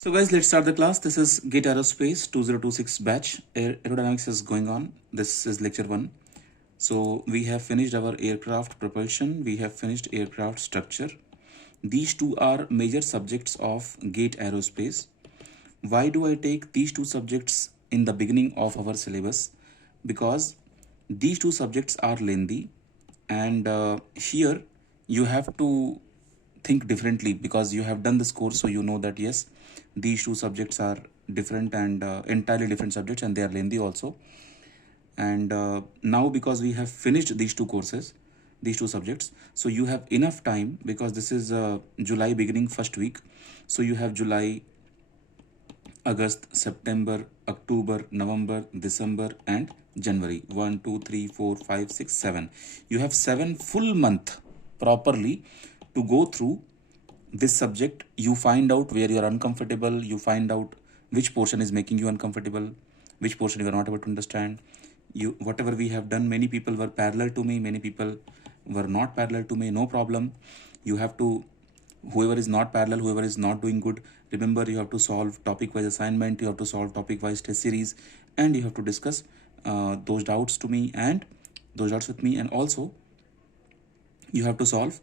So guys, let's start the class. This is GATE Aerospace 2026 batch. Aerodynamics is going on. This is lecture 1. So we have finished our aircraft propulsion. We have finished aircraft structure. These two are major subjects of GATE Aerospace. Why do I take these two subjects in the beginning of our syllabus? Because these two subjects are lengthy, and here you have to think differently because you have done this course, so you know that yes, these two subjects are different and entirely different subjects, and they are lengthy also. And now because we have finished these two courses, these two subjects, so you have enough time because this is July beginning first week. So you have July, August, September, October, November, December, and January. 1, 2, 3, 4, 5, 6, 7. You have 7 full month properly to go through this subject. You find out where you are uncomfortable. You find out which portion is making you uncomfortable, which portion you are not able to understand. Whatever we have done, many people were parallel to me, many people were not parallel to me. No problem. You have to, whoever is not parallel, whoever is not doing good, remember you have to solve topic wise assignment, you have to solve topic wise test series, and you have to discuss those doubts to me and those doubts with me, and also you have to solve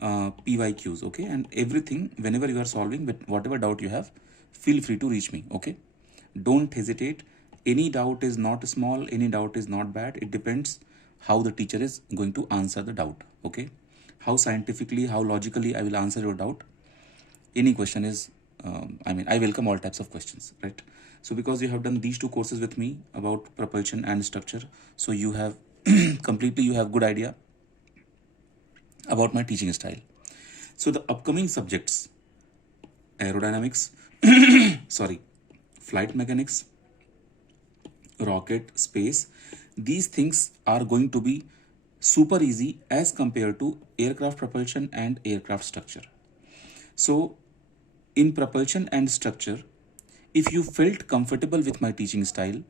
PYQs. Okay, and everything, whenever you are solving with whatever doubt you have, feel free to reach me. Okay, don't hesitate. Any doubt is not small, any doubt is not bad. It depends how the teacher is going to answer the doubt. Okay, how scientifically, how logically I will answer your doubt. Any question is, I welcome all types of questions, right? So because you have done these two courses with me about propulsion and structure, so you have completely, you have good idea about my teaching style. So the upcoming subjects, aerodynamics, sorry, flight mechanics, rocket, space, these things are going to be super easy as compared to aircraft propulsion and aircraft structure. So in propulsion and structure, if you felt comfortable with my teaching style,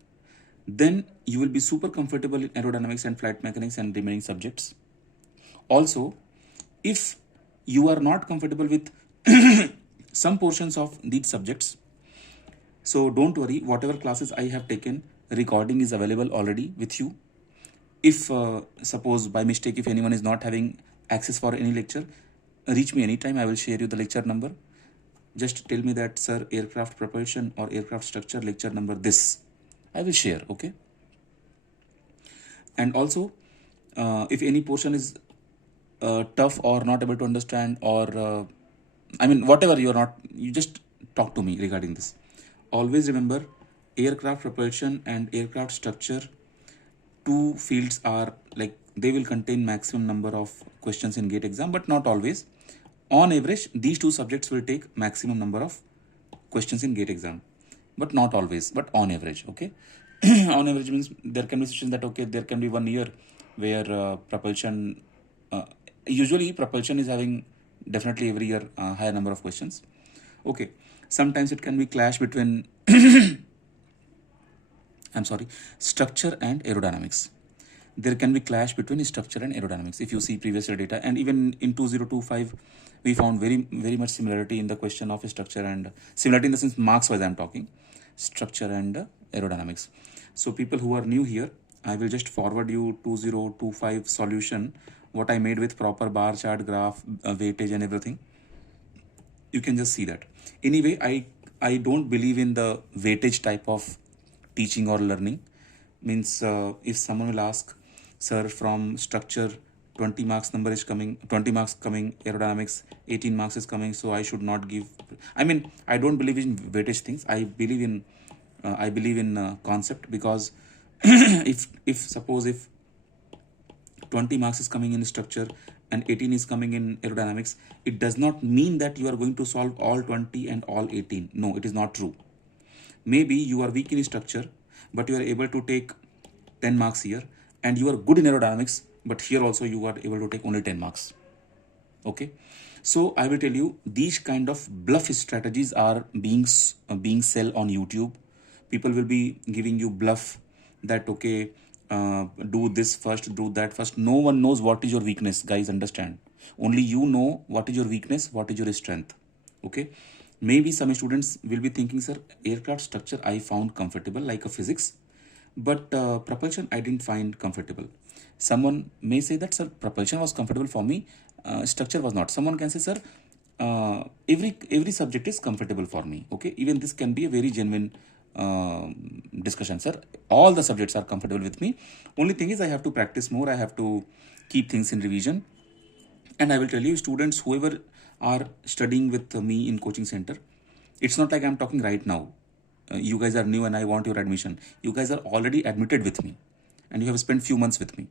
then you will be super comfortable in aerodynamics and flight mechanics and remaining subjects. Also, if you are not comfortable with some portions of these subjects, so don't worry, whatever classes I have taken, recording is available already with you. If suppose by mistake, if anyone is not having access for any lecture, reach me anytime. I will share you the lecture number. Just tell me that, sir, aircraft propulsion or aircraft structure lecture number this, I will share. Okay, and also if any portion is tough or not able to understand, or whatever, you just talk to me regarding this. Always remember, aircraft propulsion and aircraft structure, two fields are like, they will contain maximum number of questions in GATE exam, but not always. On average, these two subjects will take maximum number of questions in GATE exam, but not always, but on average. Okay, on average means there can be situations that, okay, there can be 1 year where propulsion, usually propulsion is having definitely every year higher number of questions. Okay, sometimes it can be clash between structure and aerodynamics. There can be clash between structure and aerodynamics if you see previous year data, and even in 2025 we found very much similarity in the question of structure, and similarity in the sense marks wise I am talking, structure and aerodynamics. So people who are new here, I will just forward you 2025 solution, what I made with proper bar chart, graph, weightage and everything. You can just see that. Anyway, I don't believe in the weightage type of teaching or learning. Means if someone will ask, sir, from structure 20 marks number is coming, 20 marks coming, aerodynamics 18 marks is coming, so I should not give. I don't believe in weightage things. I believe in concept, because if suppose if 20 marks is coming in structure and 18 is coming in aerodynamics, it does not mean that you are going to solve all 20 and all 18. No, it is not true. Maybe you are weak in structure, but you are able to take 10 marks here, and you are good in aerodynamics, but here also you are able to take only 10 marks. Okay, so I will tell you, these kind of bluff strategies are being sell on YouTube. People will be giving you bluff that, okay, do this first, do that first. No one knows what is your weakness, guys. Understand, only you know what is your weakness, what is your strength. Okay, Maybe some students will be thinking, sir, aircraft structure I found comfortable, like a physics, but propulsion I didn't find comfortable. Someone may say that, sir, propulsion was comfortable for me, structure was not. Someone can say, sir, every subject is comfortable for me. Okay, even this can be a very genuine discussion, sir. All the subjects are comfortable with me. Only thing is I have to practice more. I have to keep things in revision. And I will tell you, students, whoever are studying with me in coaching center, it's not like I'm talking right now. You guys are new and I want your admission. You guys are already admitted with me and you have spent few months with me.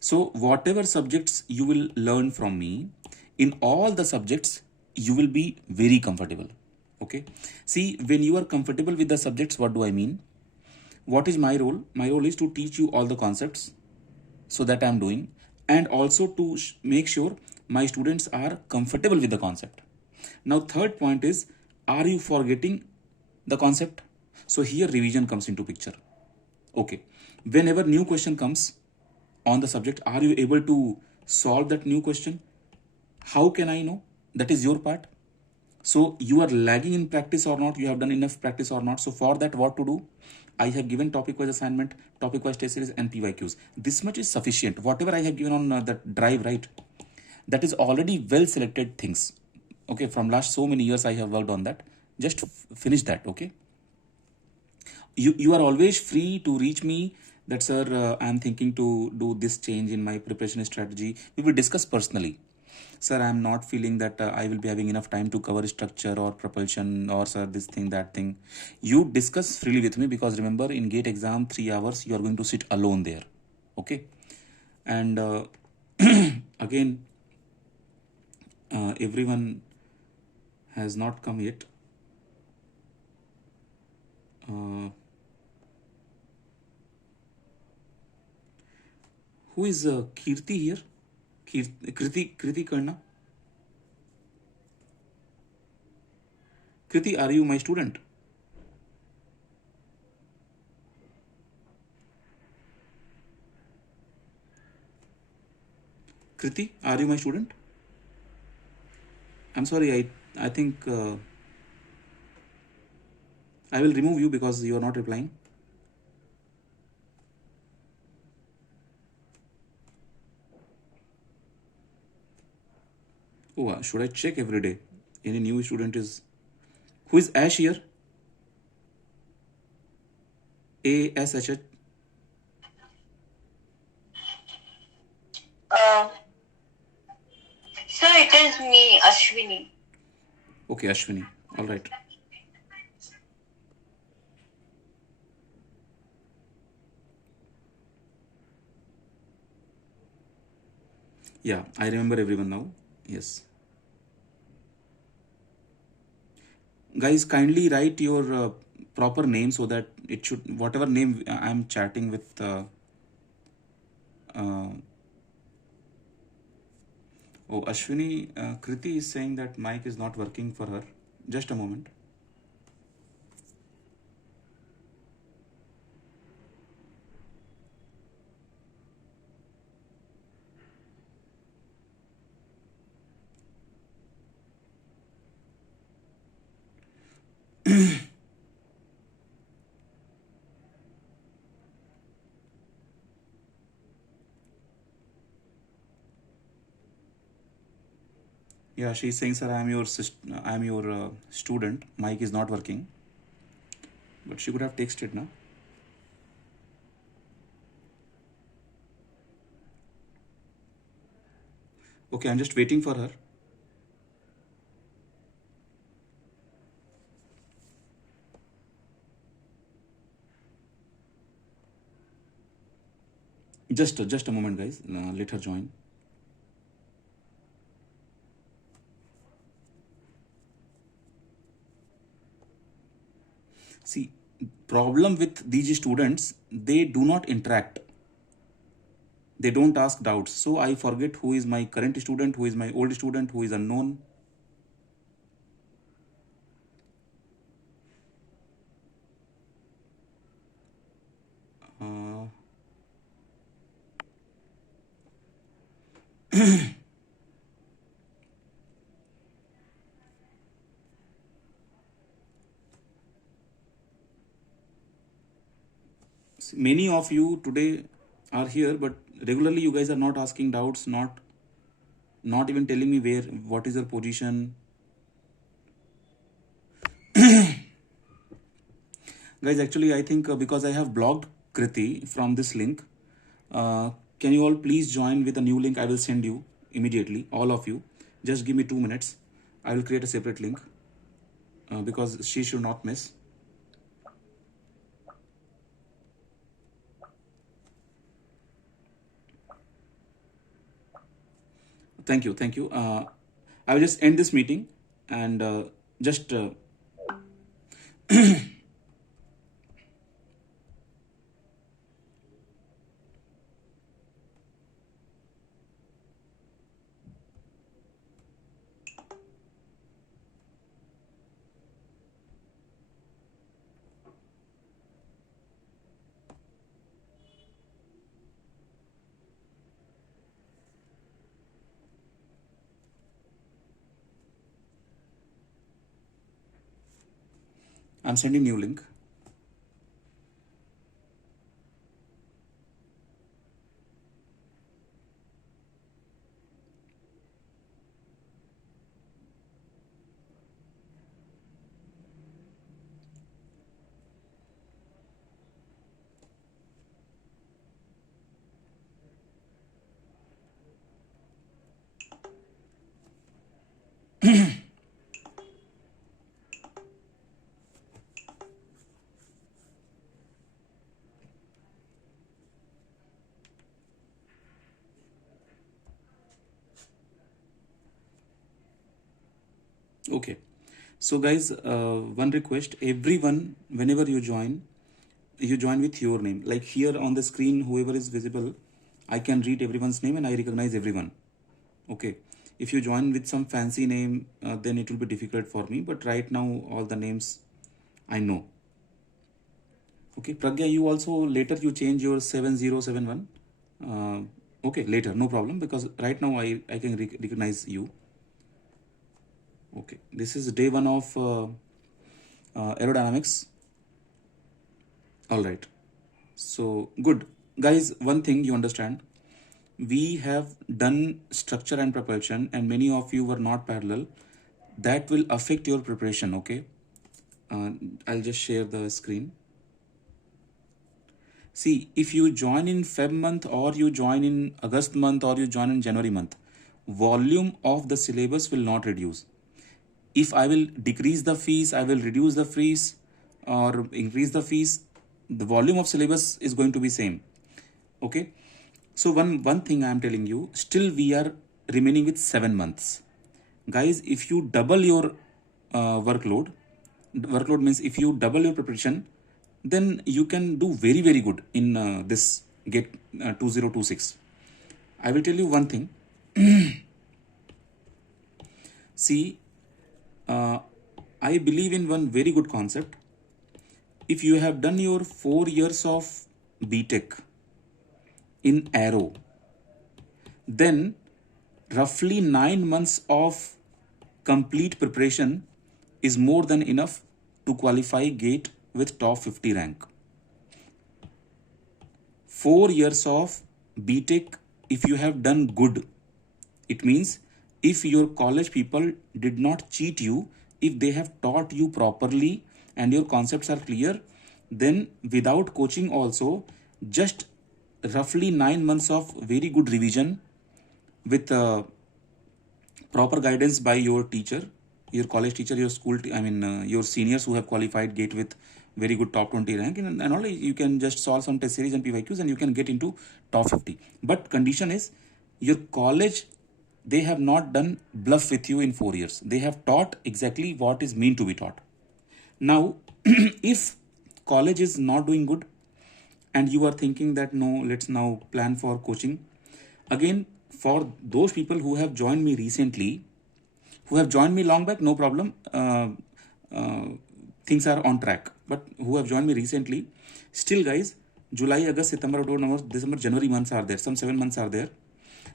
So whatever subjects you will learn from me, in all the subjects, you will be very comfortable. Okay. See, when you are comfortable with the subjects, what do I mean? What is my role? My role is to teach you all the concepts, so that I'm doing, and also to make sure my students are comfortable with the concept. Now third point is, are you forgetting the concept? So here revision comes into picture. Okay, whenever new question comes on the subject, are you able to solve that new question? How can I know? That is your part. So you are lagging in practice or not, you have done enough practice or not. So for that, what to do? I have given topic wise assignment, topic wise test series, and PYQs. This much is sufficient. Whatever I have given on that drive, right, that is already well selected things. Okay, from last so many years I have worked on that. Just finish that. Okay, you are always free to reach me, that, sir, I am thinking to do this change in my preparation strategy. We will discuss personally. Sir, I am not feeling that I will be having enough time to cover structure or propulsion, or sir, this thing, that thing. You discuss freely with me, because remember, in gate exam 3 hours you are going to sit alone there. Okay, and again, everyone has not come yet. Who is Kirti here? Kriti Karna. Kriti, are you my student? Kriti, are you my student? I'm sorry, I think I will remove you because you are not replying. Oh, should I check every day? Any new student is... Who is Ash here? ASH. Uh, so it is me, Ashwini. Okay, Ashwini. All right. Yeah, I remember everyone now. Yes. Guys, kindly write your proper name, so that it should, whatever name I'm chatting with. Oh, Ashwini, Kriti is saying that mic is not working for her. Just a moment. Yeah, she's saying, sir, I'm your student. Mic is not working. But she could have texted now. Okay, I'm just waiting for her. Just a moment, guys. Let her join. See, problem with these students, they do not interact. They don't ask doubts. So I forget who is my current student, who is my old student, who is unknown. Uh, Many of you today are here, but regularly you guys are not asking doubts, not even telling me what is your position. Guys, actually I think because I have blocked Kriti from this link, can you all please join with a new link I will send you immediately, all of you. Just give me 2 minutes. I will create a separate link because she should not miss. Thank you. I will just end this meeting and just I'm sending new link. Okay, so guys, one request: everyone, whenever you join with your name. Like here on the screen, whoever is visible, I can read everyone's name and I recognize everyone. Okay, if you join with some fancy name, then it will be difficult for me. But right now, all the names I know. Okay, Pragya, you also later you change your 7071. Okay, later, no problem, because right now I can recognize you. Okay, this is day 1 of aerodynamics. All right, so good. Guys, one thing you understand, we have done structure and propulsion and many of you were not parallel. That will affect your preparation, okay? I'll just share the screen. See, if you join in Feb month or you join in August month or you join in January month, volume of the syllabus will not reduce. If I will decrease the fees, I will reduce the fees or increase the fees, the volume of syllabus is going to be same. Okay. So one thing I am telling you, still we are remaining with 7 months. Guys, if you double your workload means if you double your preparation, then you can do very, very good in this GATE 2026. I will tell you one thing. See, I believe in one very good concept. If you have done your 4 years of BTech in Aero, then roughly 9 months of complete preparation is more than enough to qualify GATE with top 50 rank. 4 years of BTech, if you have done good, it means if your college people did not cheat you, if they have taught you properly and your concepts are clear, then without coaching also, just roughly 9 months of very good revision with proper guidance by your teacher, your college teacher, your school, your seniors who have qualified GATE with very good top 20 rank, and only you can just solve some test series and PYQs and you can get into top 50. But condition is your college, they have not done bluff with you in 4 years. They have taught exactly what is meant to be taught. Now, if college is not doing good and you are thinking that no, let's now plan for coaching. Again, for those people who have joined me recently, who have joined me long back, no problem. Things are on track. But who have joined me recently, still guys, July, August, September, October, November, December, January months are there. Some 7 months are there.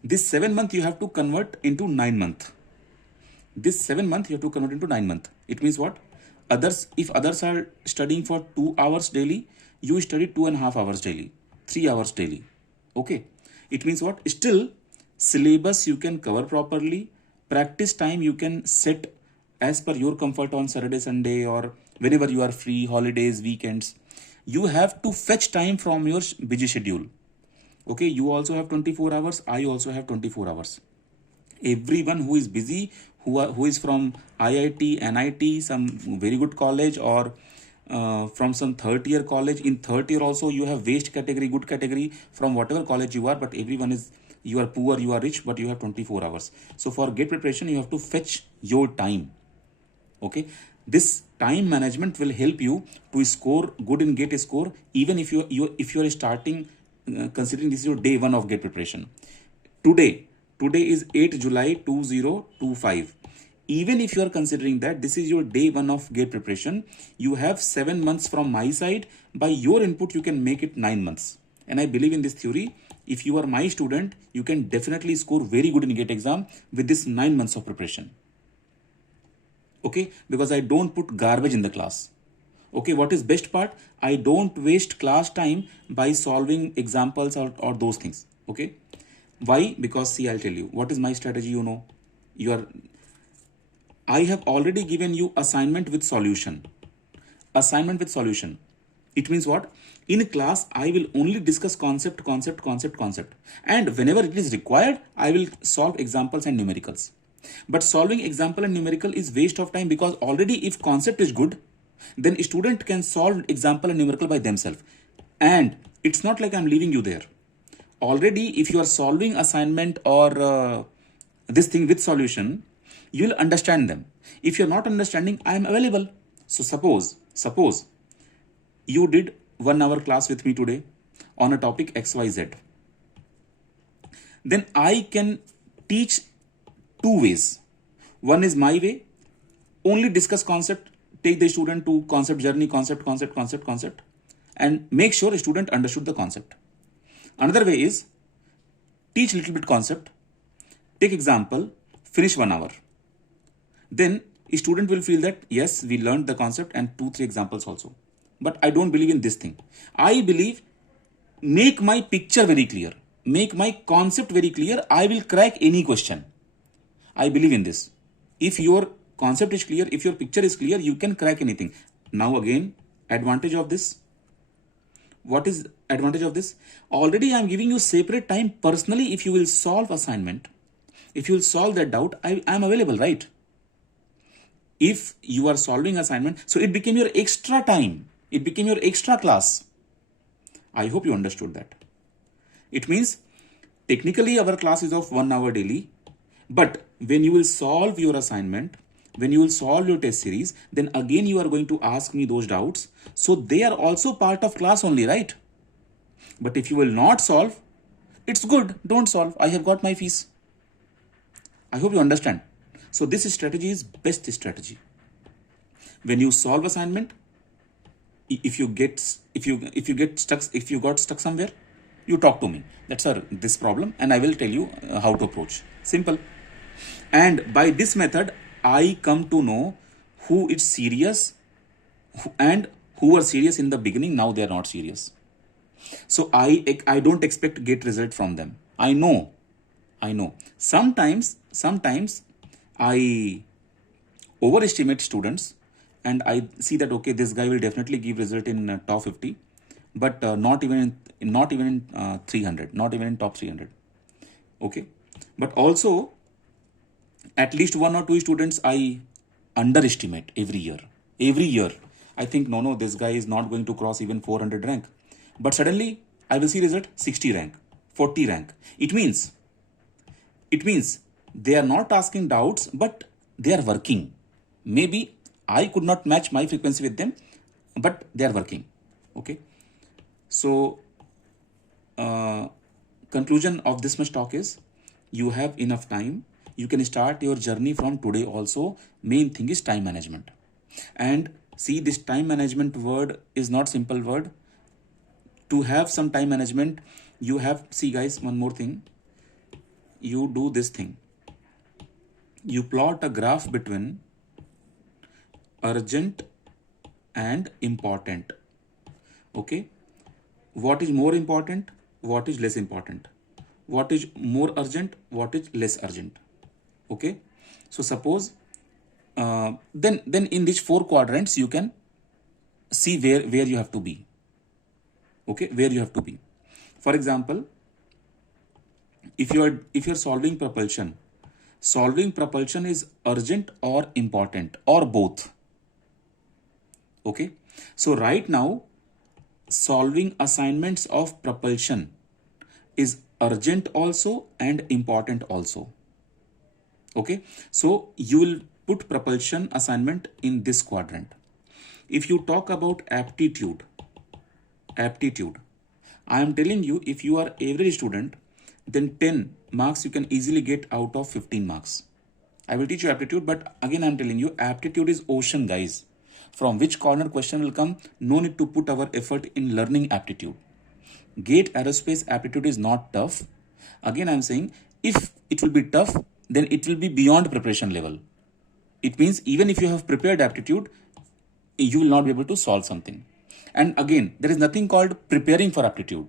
This 7 month you have to convert into 9 month. This 7 month you have to convert into 9 month. It means what? If others are studying for 2 hours daily, you study 2.5 hours daily, 3 hours daily. Okay, it means what? Still, syllabus you can cover properly. Practice time you can set as per your comfort on Saturday, Sunday, or whenever you are free, holidays, weekends. You have to fetch time from your busy schedule. Okay, you also have 24 hours. I also have 24 hours. Everyone who is busy, who is from IIT, NIT, some very good college, or from some third year college. In third year also you have waste category, good category, from whatever college you are, but everyone is, you are poor, you are rich, but you have 24 hours. So for gate preparation you have to fetch your time. Okay, this time management will help you to score good in gate score, even if you are starting, considering this is your day one of gate preparation. Today is 8 July 2025. Even if you are considering that this is your day one of gate preparation, you have 7 months from my side. By your input you can make it 9 months, and I believe in this theory. If you are my student, you can definitely score very good in gate exam with this 9 months of preparation. Okay, because I don't put garbage in the class. Okay, what is best part? I don't waste class time by solving examples or those things. Okay, why? Because see, I'll tell you what is my strategy. You know, I have already given you assignment with solution. Assignment with solution. It means what? In class, I will only discuss concept, and whenever it is required, I will solve examples and numericals. But solving example and numerical is waste of time, because already if concept is good, then a student can solve example and numerical by themselves. And it's not like I'm leaving you there. Already if you are solving assignment or this thing with solution, you'll understand them. If you're not understanding, I am available. So suppose you did 1 hour class with me today on a topic XYZ. Then I can teach two ways. One is my way, only discuss concept, take the student to concept journey, concept, and make sure a student understood the concept. Another way is teach little bit concept, take example, finish 1 hour. Then a student will feel that yes, we learned the concept and 2-3 examples also. But I don't believe in this thing. I believe make my picture very clear, make my concept very clear. I will crack any question. I believe in this. If your concept is clear, if your picture is clear, you can crack anything. Now again, advantage of this. What is advantage of this? Already I am giving you separate time personally. If you will solve assignment, if you will solve that doubt, I am available, right? If you are solving assignment, so it became your extra time. It became your extra class. I hope you understood that. It means technically our class is of 1 hour daily. But when you will solve your assignment, when you will solve your test series, then again you are going to ask me those doubts. So they are also part of class only, right? But if you will not solve, it's good. Don't solve. I have got my fees. I hope you understand. So this strategy is best strategy. When you solve assignment, if you got stuck somewhere, you talk to me. That's this problem, and I will tell you how to approach. Simple. And by this method, I come to know who is serious and who were serious in the beginning. Now they are not serious. So I don't expect get result from them. I know. Sometimes I overestimate students, and I see that okay, this guy will definitely give result in top 50, but not even in 300, not even in top 300. Okay, but also at least 1 or 2 students I underestimate every year. I think no, this guy is not going to cross even 400 rank, but suddenly I will see result 60 rank, 40 rank. It means they are not asking doubts, but they are working. Maybe I could not match my frequency with them, but they are working. Okay, so conclusion of this much talk is you have enough time. You can start your journey from today also. Main thing is time management. And see, this time management word is not simple word. To have some time management, you have, see guys, one more thing. You do this thing. You plot a graph between urgent and important. Okay, what is more important, what is less important, what is more urgent, what is less urgent. Okay, so suppose then in these four quadrants you can see where you have to be. Okay, where you have to be. For example, if you're solving propulsion is urgent or important or both. Okay, so right now solving assignments of propulsion is urgent also and important also. Okay, so you will put propulsion assignment in this quadrant. If you talk about aptitude, I am telling you, if you are average student, then 10 marks you can easily get out of 15 marks. I will teach you aptitude, but again I am telling you, aptitude is ocean, guys. From which corner question will come, no need to put our effort in learning aptitude. GATE aerospace aptitude is not tough. Again I am saying, if it will be tough, then it will be beyond preparation level. It means even if you have prepared aptitude, you will not be able to solve something. And again, there is nothing called preparing for aptitude.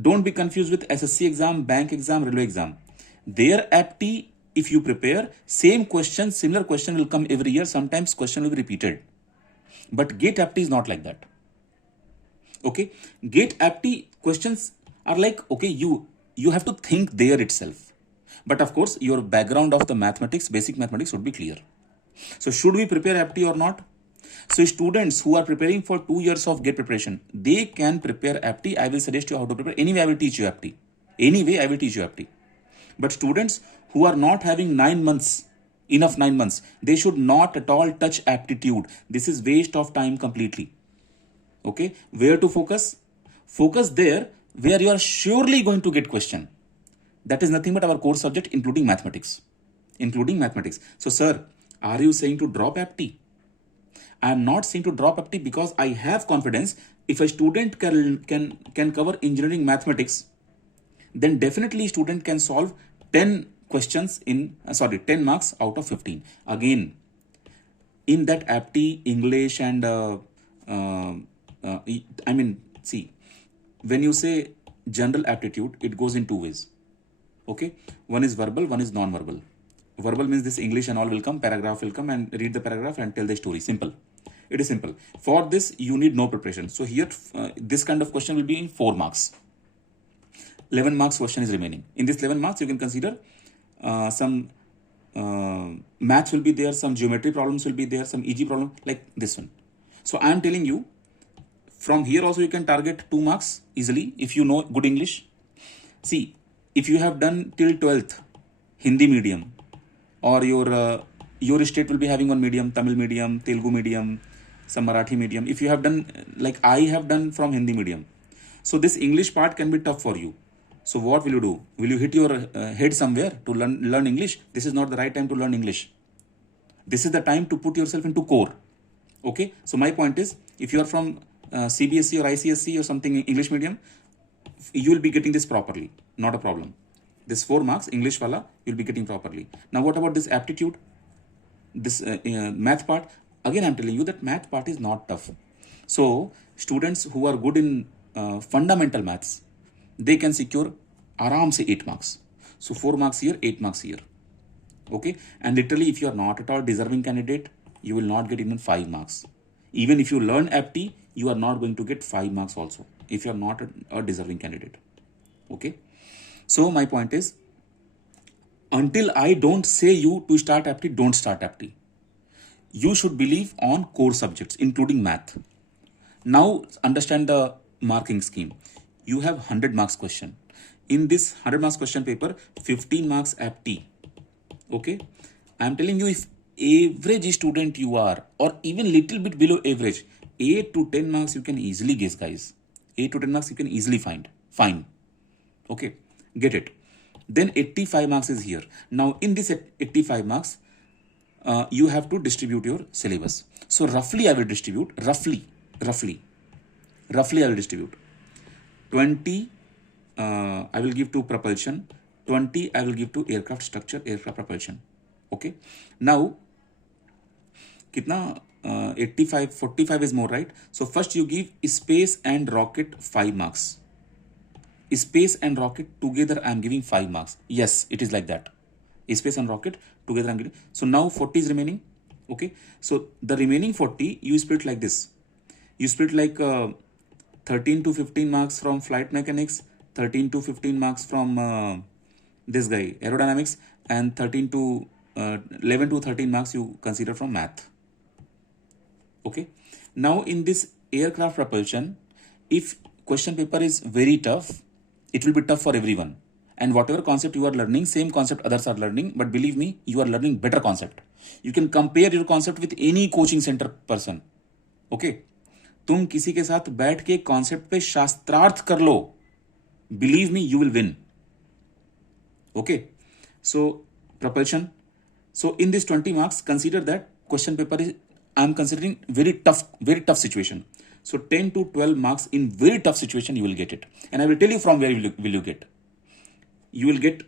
Don't be confused with SSC exam, bank exam, railway exam. Their apti, if you prepare, same question, similar question will come every year. Sometimes question will be repeated. But GATE apti is not like that. Okay, GATE apti questions are like, okay, you have to think there itself. But of course, your background of the mathematics, basic mathematics would be clear. So should we prepare apti or not? So students who are preparing for 2 years of GATE preparation, they can prepare apti. I will suggest you how to prepare. Anyway, I will teach you apti. But students who are not having 9 months, enough 9 months, they should not at all touch aptitude. This is waste of time completely. Okay, where to focus? Focus there where you are surely going to get question. That is nothing but our core subject, including mathematics. So sir, are you saying to drop apti? I am not saying to drop apti because I have confidence. If a student can cover engineering mathematics, then definitely student can solve 10 questions in 10 marks out of 15. Again, in that apti, English and see, when you say general aptitude, it goes in two ways. Okay, one is verbal, one is non-verbal. Verbal means this English and all will come, paragraph will come, and read the paragraph and tell the story. Simple. It is simple. For this, you need no preparation. So here, this kind of question will be in 4 marks. 11 marks question is remaining. In this 11 marks, you can consider some maths will be there, some geometry problems will be there, some EG problem like this one. So I am telling you, from here also you can target 2 marks easily if you know good English. See, if you have done till 12th Hindi medium, or your state will be having one medium, Tamil medium, Telugu medium, some Marathi medium. If you have done like I have done from Hindi medium, so this English part can be tough for you. So what will you do? Will you hit your head somewhere to learn English? This is not the right time to learn English. This is the time to put yourself into core. Okay, so my point is, if you are from CBSE or ICSE or something English medium, you will be getting this properly, not a problem. This 4 marks English wala you'll be getting properly. Now what about this aptitude, this math part? Again I'm telling you that math part is not tough. So students who are good in fundamental maths, they can secure aram se 8 marks. So 4 marks here, 8 marks here. Okay, and literally if you are not at all deserving candidate, you will not get even 5 marks. Even if you learn apti, you are not going to get 5 marks also if you are not a deserving candidate. Okay, so my point is, until I don't say you to start apti, don't start apti. You should believe on core subjects, including math. Now understand the marking scheme. You have 100 marks question. In this 100 marks question paper, 15 marks apti. Okay, I am telling you, if average student you are, or even little bit below average, 8 to 10 marks you can easily guess, guys. 8 to 10 marks you can easily find. Fine. Okay, get it. Then 85 marks is here. Now in this 85 marks, you have to distribute your syllabus. So roughly I will distribute, roughly I will distribute 20 I will give to propulsion, 20 I will give to aircraft structure, aircraft propulsion. Okay, now kitna 85, 45 is more, right? So first you give space and rocket 5 marks. Space and rocket together I am giving 5 marks. Yes, it is like that. Space and rocket together I am giving. So now 40 is remaining. Okay. So the remaining 40 you split like this. You split like 13 to 15 marks from flight mechanics, 13 to 15 marks from this guy aerodynamics, and 11 to 13 marks you consider from math. Okay. Now in this aircraft propulsion, if question paper is very tough, it will be tough for everyone. And whatever concept you are learning, same concept others are learning, but believe me, you are learning better concept. You can compare your concept with any coaching center person. Okay. तुम किसी के साथ बैठ के concept पे शास्त्रार्थ कर लो, believe me you will win. Okay. So propulsion. So in this 20 marks, consider that question paper is, I am considering very tough situation. So 10 to 12 marks in very tough situation you will get it. And I will tell you from where will you get. You will get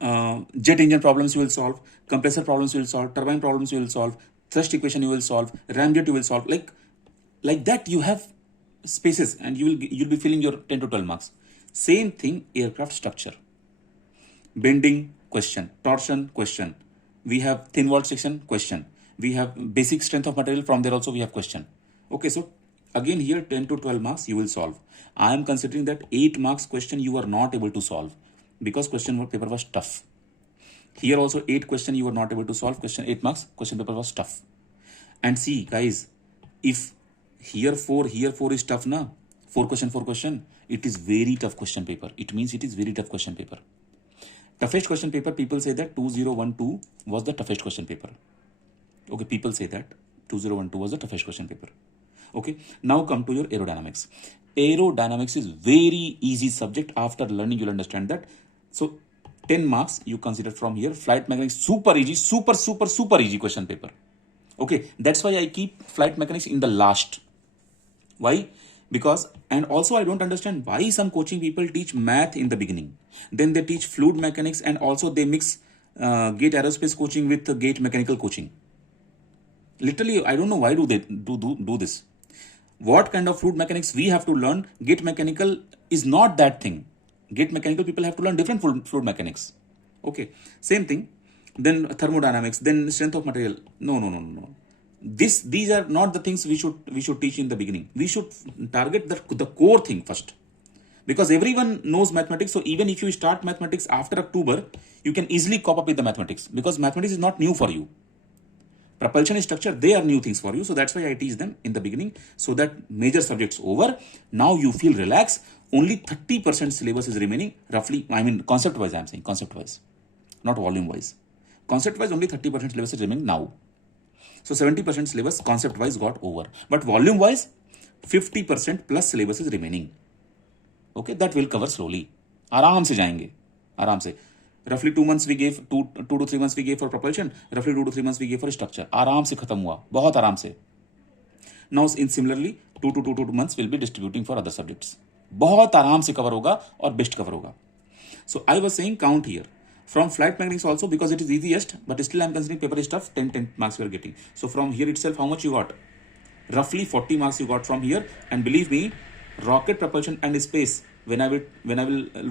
jet engine problems you will solve, compressor problems you will solve, turbine problems you will solve, thrust equation you will solve, ramjet you will solve. Like that you have spaces and you'll be filling your 10 to 12 marks. Same thing aircraft structure. Bending question, torsion question. We have thin wall section question. We have basic strength of material, from there also we have question. Okay, so again here 10 to 12 marks you will solve. I am considering that 8 marks question you are not able to solve because question paper was tough. Here also 8 question you are not able to solve, question 8 marks, question paper was tough. And see guys, if here 4 is tough na, 4 question, it is very tough question paper. It means it is very tough question paper. Toughest question paper, people say that 2012 was the toughest question paper. Okay, people say that 2012 was the toughest question paper. Okay, now come to your aerodynamics. Aerodynamics is very easy subject. After learning, you'll understand that. So 10 marks you consider from here. Flight mechanics, super easy, super easy question paper. Okay, that's why I keep flight mechanics in the last. Why? Because, and also I don't understand why some coaching people teach math in the beginning. Then they teach fluid mechanics and also they mix gate aerospace coaching with gate mechanical coaching. Literally, I don't know why do they do this. What kind of fluid mechanics we have to learn? Gate mechanical is not that thing. Gate mechanical people have to learn different fluid mechanics. Okay, same thing. Then thermodynamics, then strength of material. No. These are not the things we should teach in the beginning. We should target the core thing first, because everyone knows mathematics. So even if you start mathematics after October, you can easily cope up with the mathematics because mathematics is not new for you. Propulsion structure, they are new things for you. So that's why I teach them in the beginning, so that major subjects over. Now you feel relaxed. Only 30% syllabus is remaining roughly. I mean concept wise, I am saying concept wise, not volume wise. Concept wise only 30% syllabus is remaining now. So 70% syllabus concept wise got over, but volume wise 50% plus syllabus is remaining. Okay, that will cover slowly. आराम से जाएंगे, आराम से. Roughly 2 months we gave, 2 to 3 months we gave for propulsion. Roughly 2 to 3 months we gave for structure. आराम से खत्म हुआ, बहुत आराम से. Now in similarly 2 to 2 months will be distributing for other subjects. बहुत आराम से cover होगा और best cover होगा. So I was saying count here. From flight mechanics also, because it is easiest, but still I am considering paper is tough, 10 marks we are getting. So from here itself, how much you got? Roughly 40 marks you got from here. And believe me, rocket propulsion and space, when I will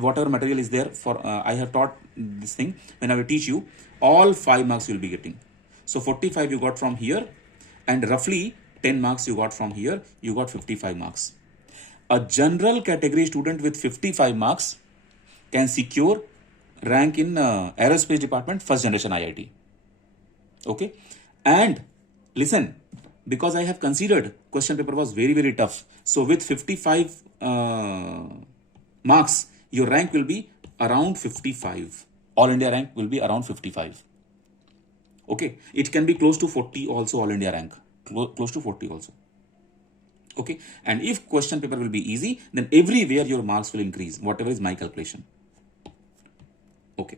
whatever material is there for, I have taught this thing, when I will teach you, all 5 marks you will be getting. So 45 you got from here, and roughly 10 marks you got from here, you got 55 marks. A general category student with 55 marks can secure rank in aerospace department, first generation IIT. Okay, and listen, because I have considered question paper was very tough, so with 55 marks your rank will be around 55. All India rank will be around 55. Okay, it can be close to 40 also. All India rank close to 40 also. Okay, and if question paper will be easy, then everywhere your marks will increase, whatever is my calculation. Okay,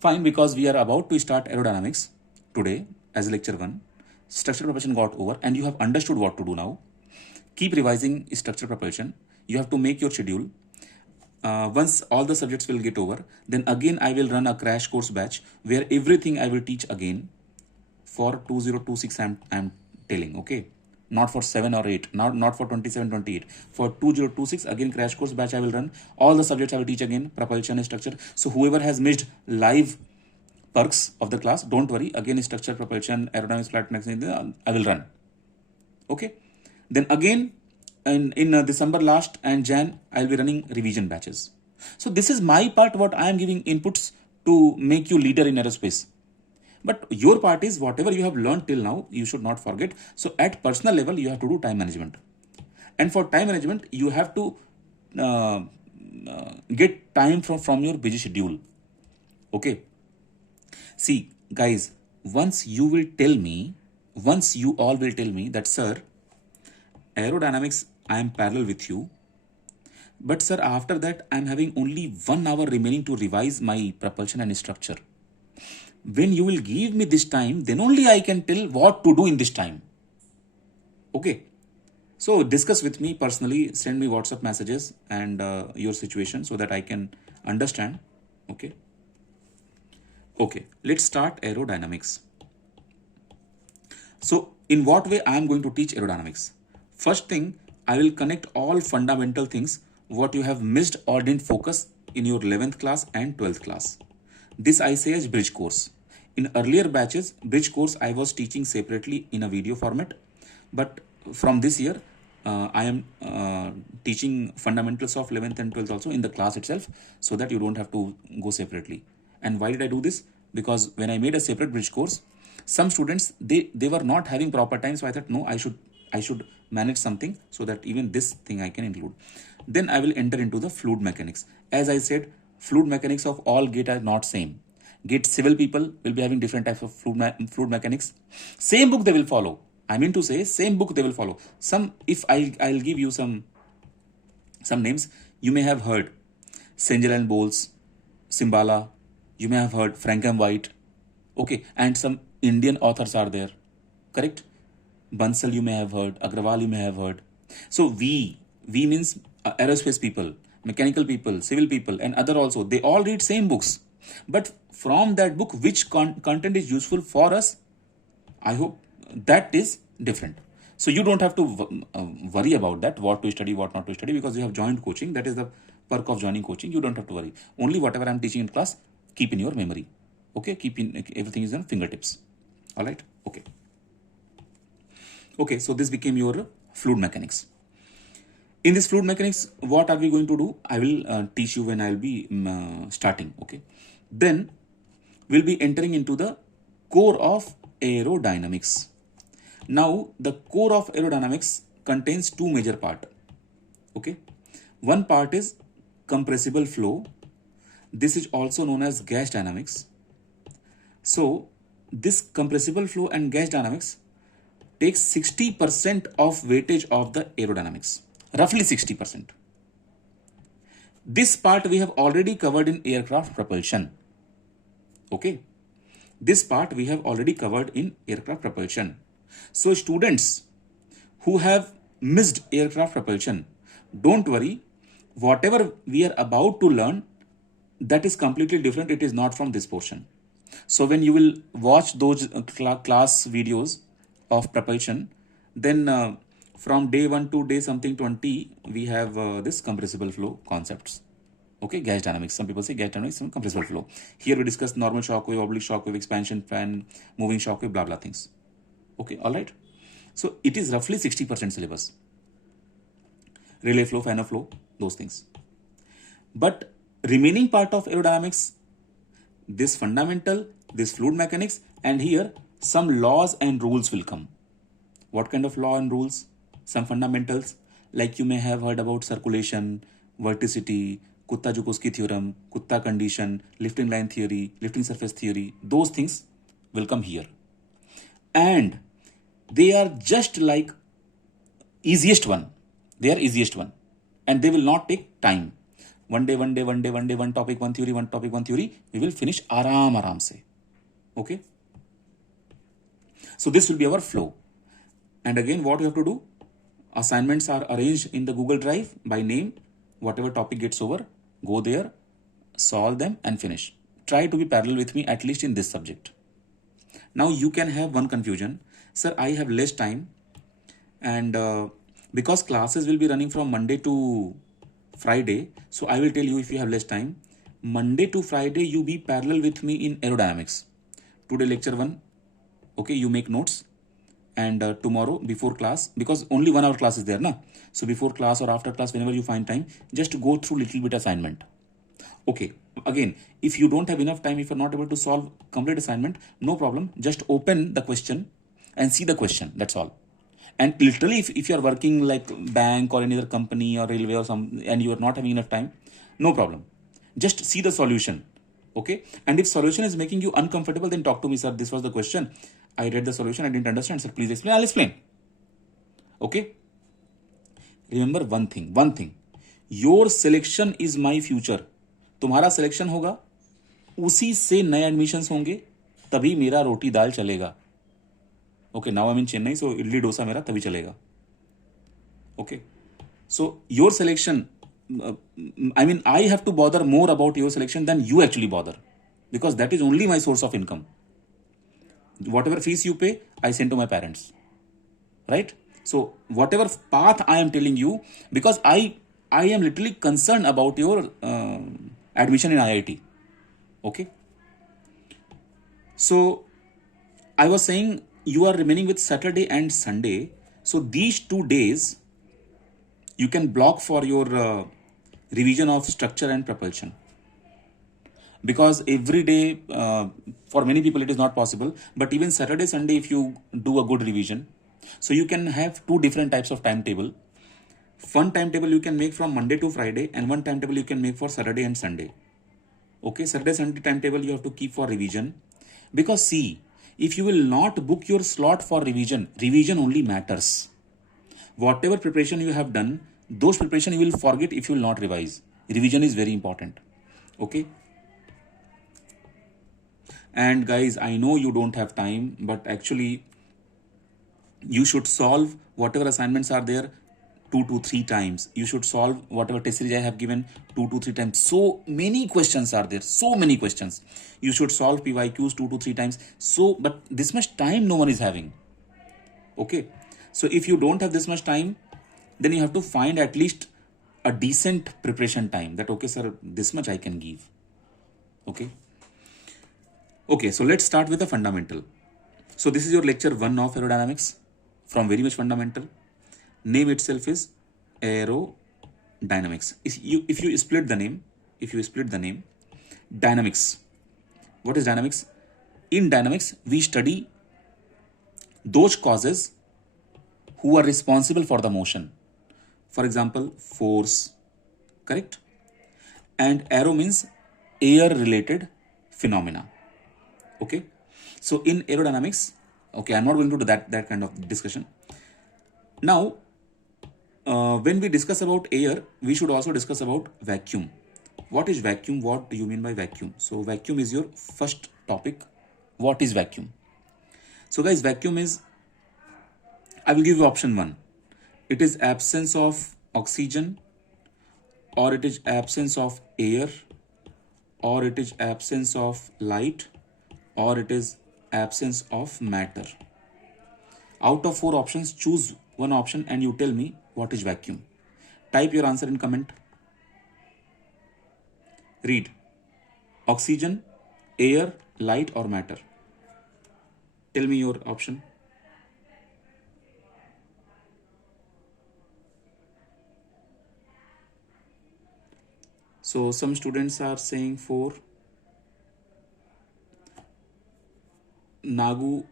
fine, because we are about to start aerodynamics today as lecture 1. Structural propulsion got over and you have understood what to do now. Keep revising structural propulsion. You have to make your schedule. Once all the subjects will get over, then again I will run a crash course batch where everything I will teach again for 2026 I'm telling, okay? Not for 7 or 8, not for 27, 28. For 2026, again crash course batch I will run. All the subjects I will teach again, propulsion, structure. So whoever has missed live perks of the class, don't worry. Again, structure, propulsion, aerodynamics, flight mechanics, I will run. Okay. Then again, in December last and Jan, I'll be running revision batches. So this is my part, what I am giving inputs to make you leader in aerospace. But your part is whatever you have learned till now, you should not forget. So at personal level, you have to do time management. And for time management, you have to get time from your busy schedule. Okay. See, guys, once you all will tell me that, sir, aerodynamics, I am parallel with you. But sir, after that, I am having only 1 hour remaining to revise my propulsion and structure. When you will give me this time, then only I can tell what to do in this time. Okay. So discuss with me personally, send me WhatsApp messages and your situation so that I can understand. Okay. Okay, let's start aerodynamics. So in what way I am going to teach aerodynamics? First thing, I will connect all fundamental things what you have missed or didn't focus in your 11th class and 12th class. This I say as bridge course. In earlier batches, bridge course I was teaching separately in a video format. But from this year, I am teaching fundamentals of 11th and 12th also in the class itself, so that you don't have to go separately. And why did I do this? Because when I made a separate bridge course, some students, they were not having proper time. So I thought, no, I should manage something so that even this thing I can include. Then I will enter into the fluid mechanics. As I said, fluid mechanics of all gate are not same. Gate civil people will be having different types of fluid mechanics. Same book they will follow. I mean to say, same book they will follow. Some, if I'll give you some names, you may have heard Sengel and Bowles, Simbala, you may have heard Frankham White, okay, and some Indian authors are there, correct? Bansal you may have heard, Agrawal you may have heard. So we means aerospace people, mechanical people, civil people, and other also, they all read same books. But from that book, which content is useful for us, I hope that is different. So you don't have to worry about that, what to study, what not to study, because you have joined coaching. That is the perk of joining coaching. You don't have to worry. Only whatever I'm teaching in class, keep in your memory. Okay, everything is on fingertips. All right. Okay. Okay, so this became your fluid mechanics. In this fluid mechanics, what are we going to do? I will teach you when I'll be starting. Okay. Then we'll be entering into the core of aerodynamics. Now, the core of aerodynamics contains two major parts. Okay. One part is compressible flow. This is also known as gas dynamics. So, this compressible flow and gas dynamics takes 60% of weightage of the aerodynamics. Roughly 60%. This part we have already covered in aircraft propulsion. Okay. This part we have already covered in aircraft propulsion. So students who have missed aircraft propulsion, don't worry. Whatever we are about to learn, that is completely different. It is not from this portion. So when you will watch those class videos of propulsion, then from day 1 to day something 20, we have this compressible flow concepts. Okay, gas dynamics. Some people say gas dynamics, some compressible flow. Here we discuss normal shock wave, oblique shock wave, expansion fan, moving shock wave, blah blah things. Okay, all right. So it is roughly 60% syllabus. Relay flow, fan flow, those things. But remaining part of aerodynamics, this fundamental, this fluid mechanics, and here some laws and rules will come. What kind of law and rules? Some fundamentals, like you may have heard about circulation, vorticity, Kutta-Joukowski theorem, Kutta condition, lifting line theory, lifting surface theory. Those things will come here. And they are just like easiest one. They are easiest one. And they will not take time. One day, one topic, one theory. We will finish aram se. Okay. So this will be our flow. And again, what you have to do? Assignments are arranged in the Google Drive by name. Whatever topic gets over, go there, solve them and finish. Try to be parallel with me at least in this subject. Now you can have one confusion, sir, I have less time, and because classes will be running from Monday to Friday, so I will tell you, if you have less time, Monday to Friday you be parallel with me in aerodynamics. Today lecture 1, okay, you make notes, and tomorrow before class, because only 1 hour class is there, na? So before class or after class, whenever you find time, just go through little bit assignment. Okay, again, if you don't have enough time, if you're not able to solve complete assignment, no problem, just open the question and see the question, that's all. And literally, if you're working like bank or any other company or railway or some, and you are not having enough time, no problem, just see the solution. Okay, and if solution is making you uncomfortable, then talk to me, sir, this was the question, I read the solution, I didn't understand, sir, please explain, I'll explain. Okay, remember one thing, your selection is my future. तुम्हारा selection होगा, उसी से नए admissions होंगे, तभी मेरा रोटी दाल चलेगा. Okay, now I am इन चेन्नई, सो इडली डोसा मेरा तभी चलेगा. Okay, so your selection, I mean, I have to bother more about your selection than you actually bother, because that is only my source of income. Whatever fees you pay, I send to my parents, right? So whatever path I am telling you, because I am literally concerned about your admission in IIT. Okay, so I was saying you are remaining with Saturday and Sunday, so these 2 days you can block for your revision of structure and propulsion, because every day for many people it is not possible, but even Saturday, Sunday, if you do a good revision, so you can have 2 different types of timetable. One timetable you can make from Monday to Friday, and one timetable you can make for Saturday and Sunday. Okay, Saturday, Sunday timetable you have to keep for revision, because see, if you will not book your slot for revision, revision only matters. Whatever preparation you have done, those preparation you will forget if you will not revise. Revision is very important. Okay, and guys, I know you don't have time, but actually you should solve whatever assignments are there 2 to 3 times. You should solve whatever test series I have given 2 to 3 times. So many questions are there, so many questions. You should solve PYQs 2 to 3 times. So, but this much time no one is having. Okay, so if you don't have this much time, then you have to find at least a decent preparation time, that okay sir, this much I can give. Okay, so let's start with the fundamental. So this is your lecture 1 of aerodynamics, from very much fundamental. Name itself is aerodynamics. If you split the name, dynamics. What is dynamics? In dynamics, we study those causes who are responsible for the motion. For example, force, correct? And aero means air related phenomena. Okay, so in aerodynamics, okay, I'm not going to do that kind of discussion. Now, when we discuss about air, we should also discuss about vacuum. What is vacuum? What do you mean by vacuum? So vacuum is your first topic. What is vacuum? So guys, vacuum is, I will give you option 1. It is absence of oxygen, or it is absence of air, or it is absence of light, or it is absence of matter. Out of 4 options, choose one option and you tell me what is vacuum. Type your answer in comment. Read. Oxygen, air, light or matter. Tell me your option. So some students are saying 4. Nagu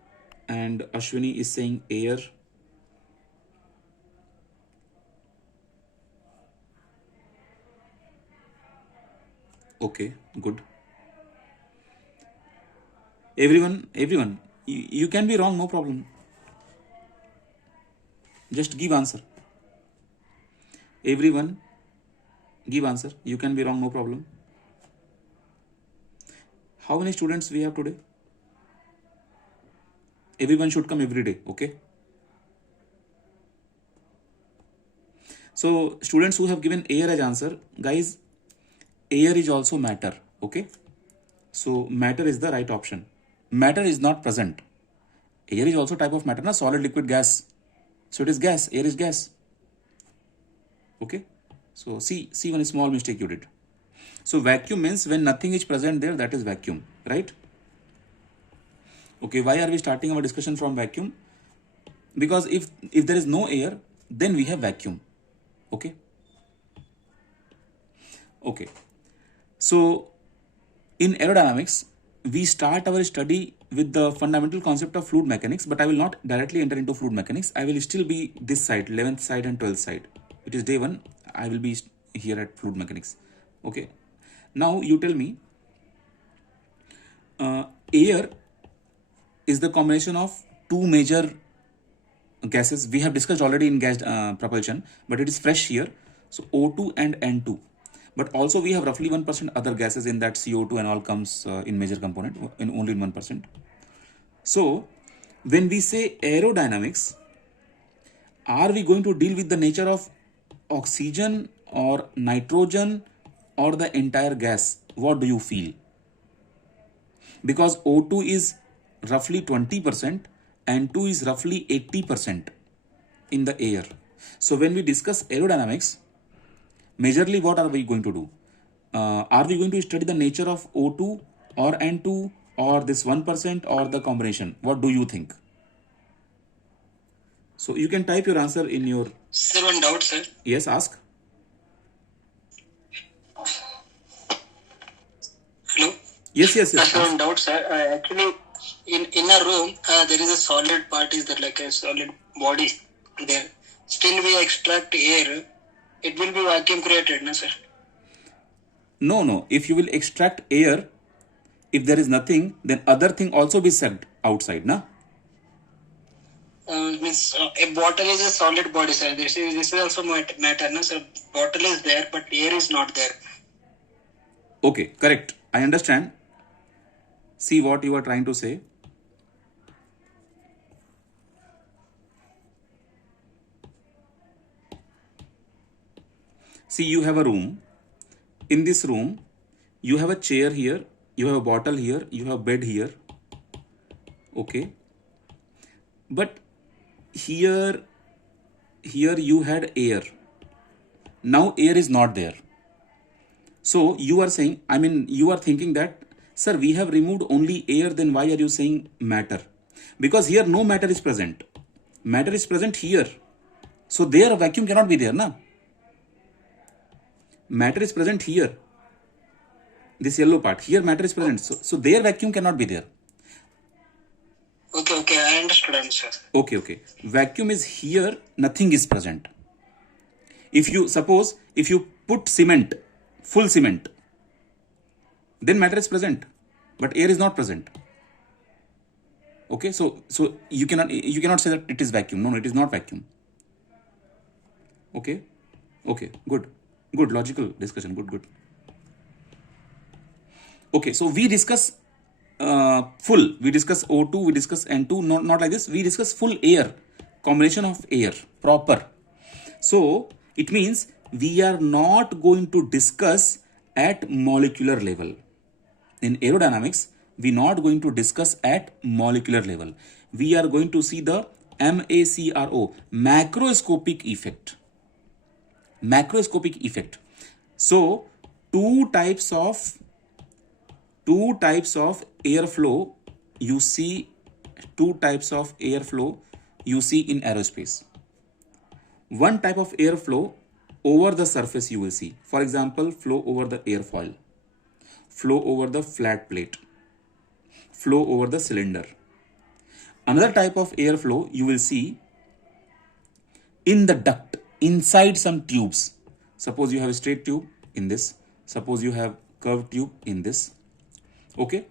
and Ashwini is saying air. Okay, good. Everyone, you can be wrong, no problem. Just give answer. Everyone, give answer. You can be wrong, no problem. How many students we have today? Everyone should come every day, okay? So students who have given air as answer, guys, air is also matter, okay? So matter is the right option. matter is not present. Air is also type of matter, na? Solid, liquid, gas. So it is gas. Air is gas. Okay. So see one small mistake you did. So vacuum means when nothing is present there, that is vacuum, right? Okay. Why are we starting our discussion from vacuum? Because if there is no air, then we have vacuum. Okay. Okay. So in aerodynamics, we start our study with the fundamental concept of fluid mechanics, but I will not directly enter into fluid mechanics. I will still be this side, 11th side and 12th side. It is day 1. I will be here at fluid mechanics. Okay. Now you tell me, air is the combination of two major gases. We have discussed already in gas propulsion, but it is fresh here. So O2 and N2. But also we have roughly 1% other gases in that. CO2 and all comes in major component, in only 1%. So when we say aerodynamics, are we going to deal with the nature of oxygen or nitrogen or the entire gas? What do you feel? Because O2 is roughly 20% and 2 is roughly 80% in the air. So when we discuss aerodynamics, majorly what are we going to do? Are we going to study the nature of O2 or N2 or this 1% or the combination? What do you think? So you can type your answer in your... Sir, one doubt, sir. Yes, ask. Hello? Yes. Sir, one doubt, sir. Actually, in a room, there is a solid part, is there like a solid body there. Still we extract air, it will be vacuum created, no, sir? No. If you will extract air, if there is nothing, then other thing also be sucked outside, na? Means a bottle is a solid body, sir. This is also matter, no, sir? Bottle is there, but air is not there. Okay, correct. I understand. See what you are trying to say. See, you have a room. In this room, you have a chair here, you have a bottle here, you have a bed here. Okay. But here you had air. Now air is not there. So you are saying, you are thinking that, sir, we have removed only air, then why are you saying matter? Because here no matter is present. Matter is present here. So there a vacuum cannot be there, na? Matter is present here. This yellow part. Here matter is present. So there vacuum cannot be there. Okay. I understood, sir. Okay. Vacuum is here. Nothing is present. If you put cement, full cement, then matter is present, but air is not present. Okay. So you cannot say that it is vacuum. No, it is not vacuum. Okay. Good logical discussion. Good. Okay, so we discuss full. We discuss O2, we discuss N2, not like this. We discuss full air, combination of air, proper. So it means we are not going to discuss at molecular level. In aerodynamics, we are not going to discuss at molecular level. We are going to see the MACRO, macroscopic effect. So two types of airflow you see in aerospace. One type of airflow over the surface you will see. For example, flow over the airfoil, flow over the flat plate, flow over the cylinder. Another type of airflow you will see in the duct, inside some tubes. Suppose you have a straight tube in this. Suppose you have curved tube in this. Okay.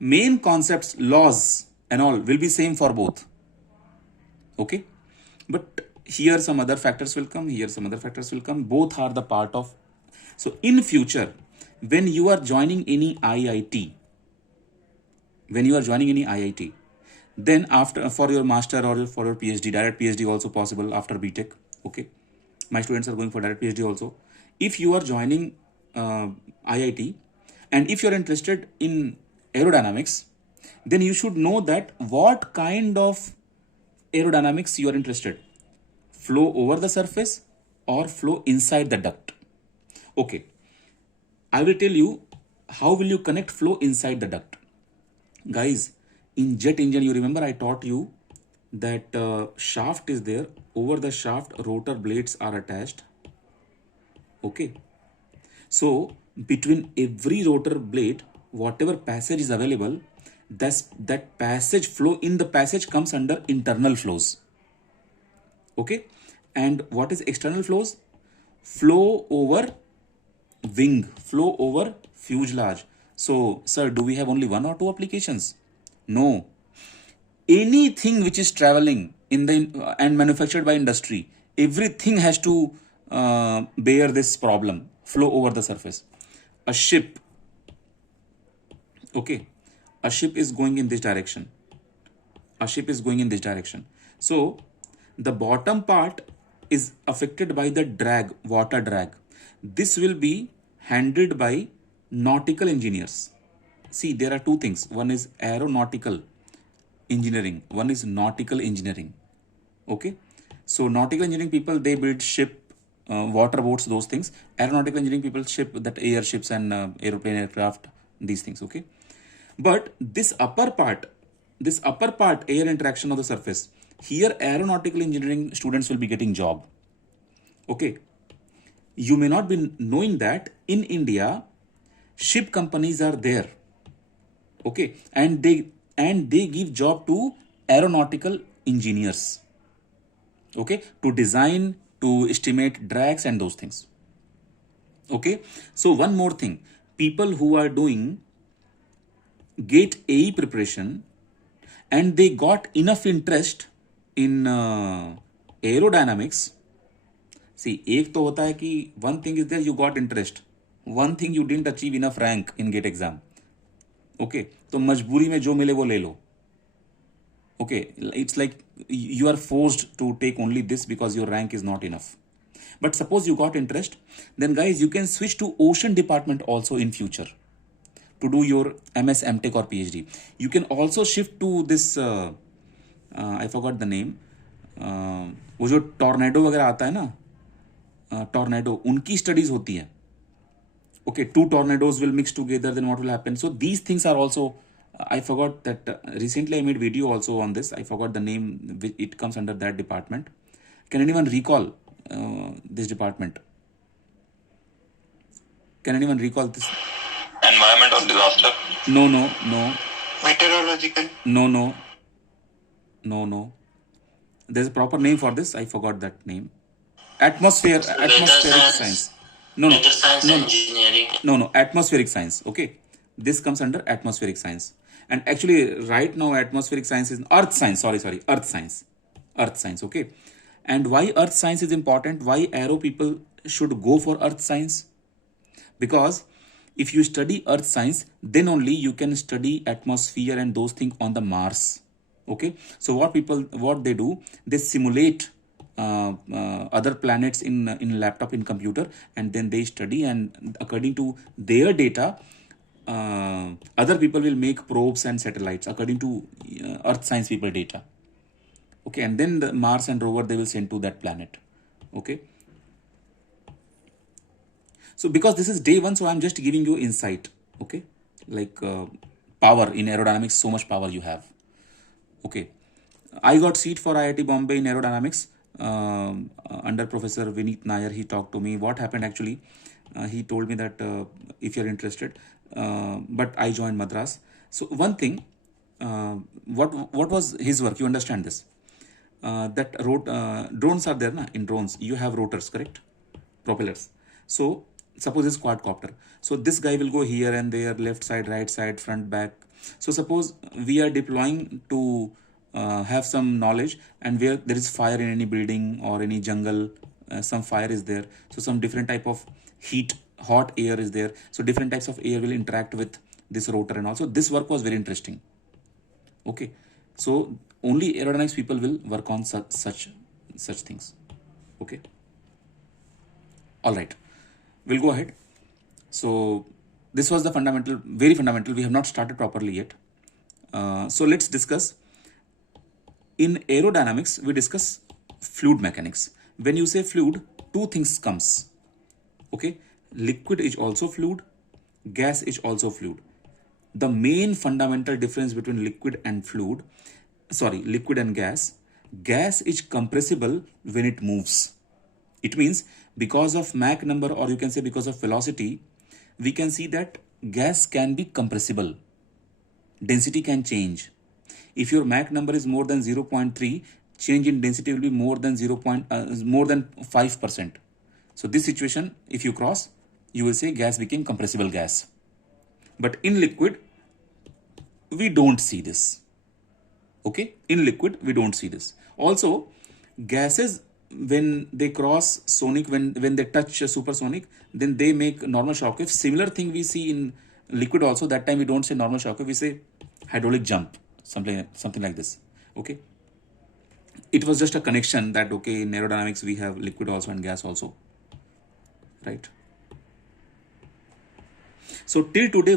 Main concepts, laws and all will be same for both. Okay. But here some other factors will come. Here some other factors will come. Both are the part of. So in future, when you are joining any IIT, then after for your master or for your PhD, direct PhD also possible after BTech. Okay. My students are going for direct PhD also. If you are joining IIT and if you are interested in aerodynamics, then you should know that what kind of aerodynamics you are interested. Flow over the surface or flow inside the duct. Okay, I will tell you how will you connect flow inside the duct. Guys, in jet engine, you remember I taught you that shaft is there. Over the shaft, rotor blades are attached. Okay. So between every rotor blade, whatever passage is available, that passage flow in the passage comes under internal flows. Okay. And what is external flows? Flow over wing, flow over fuselage. So, sir, do we have only one or two applications? No. Anything which is traveling in the and manufactured by industry, everything has to bear this problem, flow over the surface. A ship, okay, a ship is going in this direction. A ship is going in this direction. So the bottom part is affected by the drag, water drag. This will be handled by nautical engineers. See, there are two things. One is aeronautical engineering, one is nautical engineering. Okay, so nautical engineering people, they build ship, water boats, those things. Aeronautical engineering people ship that airships and airplane, aircraft, these things. Okay, but this upper part, air interaction of the surface, here aeronautical engineering students will be getting job. Okay, you may not be knowing that in India, ship companies are there. Okay, and they give job to aeronautical engineers. Okay, to design, to estimate drags and those things. Okay, so one more thing, people who are doing GATE AE preparation and they got enough interest in aerodynamics. See, एक तो होता है कि one thing is there, you got interest, one thing you didn't achieve enough rank in GATE exam. Okay, तो मजबूरी में जो मिले वो ले लो. Okay, it's like you are forced to take only this because your rank is not enough. But suppose you got interest, then guys, you can switch to ocean department also in future to do your MS, MTech or PhD. You can also shift to this, I forgot the name, वो जो tornado वगैरह आता है ना, tornado, उनकी studies होती है. Okay, two tornadoes will mix together, then what will happen? So these things are also, I forgot that recently I made video also on this. I forgot the name, it comes under that department. Can anyone recall this department? Can anyone recall this? Environment or disaster? No. Meteorological? No. There's a proper name for this. I forgot that name. Atmospheric science. No. Engineering. No, atmospheric science. Okay, this comes under atmospheric science. And actually, right now, atmospheric science is earth science. Sorry, earth science. Okay, and why earth science is important? Why aero people should go for earth science? Because if you study earth science, then only you can study atmosphere and those things on the Mars. Okay, so what they do, they simulate other planets in laptop, in computer, and then they study, and according to their data, other people will make probes and satellites according to earth science people data. Okay, and then the Mars and rover they will send to that planet. Okay, so because this is day one, so I'm just giving you insight. Okay, like power in aerodynamics, so much power you have. Okay, I got seat for IIT Bombay in aerodynamics under Professor Vineet Nair. He talked to me. What happened actually? He told me that if you're interested, but I joined Madras. So one thing, what was his work? You understand this? That drones are there, na? In drones, you have rotors, correct? Propellers. So suppose it's quadcopter. So this guy will go here and there, left side, right side, front, back. So suppose we are deploying to have some knowledge, and where there is fire in any building or any jungle, some fire is there. So some different type of hot air is there. So different types of air will interact with this rotor, and also this work was very interesting. Okay, so only aerodynamics people will work on such things. Okay, all right, we'll go ahead. So this was the fundamental, very fundamental. We have not started properly yet. So let's discuss. In aerodynamics, we discuss fluid mechanics. When you say fluid, two things comes. Okay, liquid is also fluid, gas is also fluid. The main fundamental difference between liquid and gas is compressible when it moves. It means because of Mach number, or you can say because of velocity, we can see that gas can be compressible. Density can change. If your Mach number is more than 0.3, change in density will be more than 5%. So this situation, if you cross, you will say gas became compressible gas. But in liquid, we don't see this. Okay, in liquid, we don't see this. Also, gases, when they cross sonic, when they touch supersonic, then they make normal shock wave. Similar thing we see in liquid also. That time we don't say normal shock wave, we say hydraulic jump, something like this. Okay, it was just a connection that, okay, in aerodynamics we have liquid also and gas also, right? So till today,